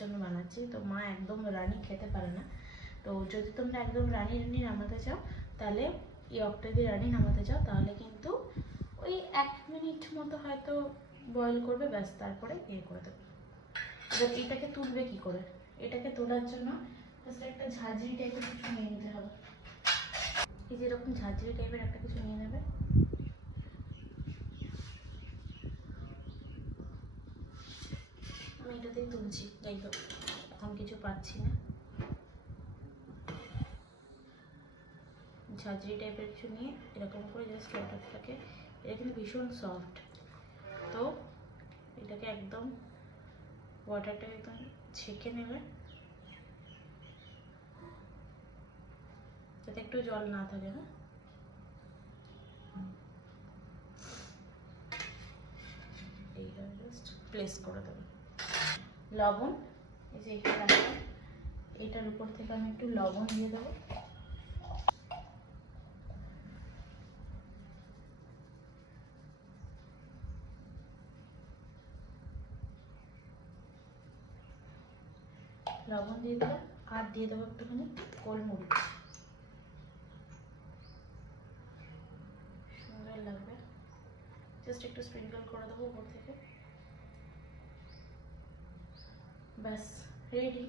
জন্য বানাচ্ছি। তো মা একদম রানি খেতে পারে না, তো যদি তোমরা একদম রানি রানি নামাতে চাও তাহলে এই অক্টাভি রানি নামাতে চাও তাহলে কিন্তু ওই 1 মিনিট মতো হয়তো বয়েল করবে, ব্যাস তারপরে ইয়ে করে দেবে। এবার এটাকে তুলবে কি করে? এটাকে তোলার জন্য জাস্ট একটা ঝাঁঝরি টাইপের কিছু নিয়ে নিতে হবে। এই যেরকম ঝাঁঝরি টাইপের একটা কিছু নিয়ে নেবে। আমি এটাতেই তুলছি, যাই হোক এখন কিছু পাচ্ছি না। ঝাঁঝরি টাইপের কিছু নিয়ে এরকম করে জাস্ট ওয়াটারটাকে, এটা কিন্তু ভীষণ সফট, তো এটাকে একদম ওয়াটারটাকে একদম ছেঁকে নেবে যাতে একটু জল না থাকে। না এইভাবে জাস্ট প্লেস করে দেবে। লবণ এই যে এখানে রাখলাম, এটার উপর থেকে আমি একটু লবণ দিয়ে দেবো। লবণ দিয়ে দিলাম আর দিয়ে দেবো একটুখানি গোলমরিচ, সুন্দর লাগবে। জাস্ট একটু স্প্রিঙ্কল করে দেবো উপর থেকে, ব্যাস রেডি।